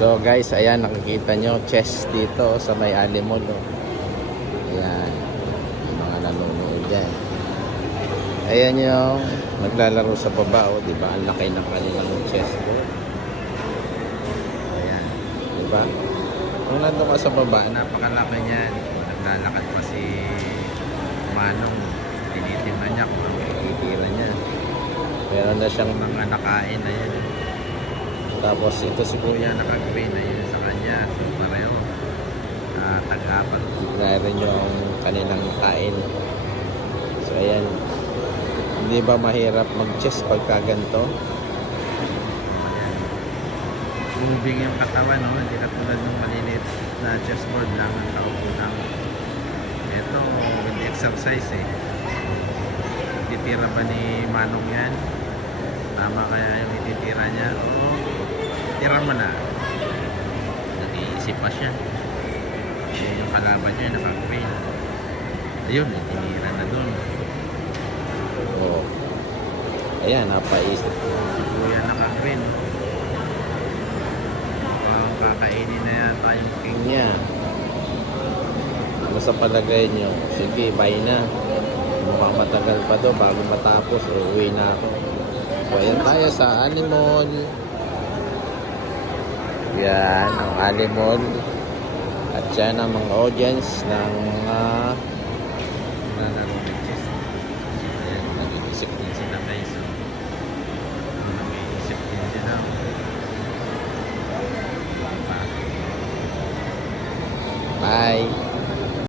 So guys, ayan, nakikita nyo chess dito sa may Alimol, oh. Ayan, yung mga nanonood dyan. Ayan yung naglalaro sa baba, oh, diba? Ang laki ng kanilang chessboard. Ayan, diba? Kung nandun ka sa baba, napakalaki niyan. Naglalakad pa si Manong. Tinitingnan niya kung ang makikitira niya. Meron na siyang mga nakain na yan. Tapos ito si Kuya nakag-pay na yun sa kanya. So pareho. Tag-apat. Tignan nyo ang kanilang kain. So ayan. Hindi ba mahirap mag-chess pagka ganito? Moving yung katawan, no? Hindi katulad ng maliliit na chessboard lang ang kaupo lang. Ito, with exercise eh. Titira ba ni Manong yan? Tama kaya yung ititira niya? Oo. Tira mo na. Nag-iisip pa siya. Yung kalaban niya nakag-pay. Ayun, tinira na dun. Oo. Ayan, napaisip. Si Kuya nakag-pay. Kakainin na yata yung king niya. Ano sa palagay nyo? Sige, bye na. Mukhang matagal pa to bago matapos. Uwi na ako. So ayan tayo sa Alimol. Yan ang Alimol. At yan ang mga audience ng mga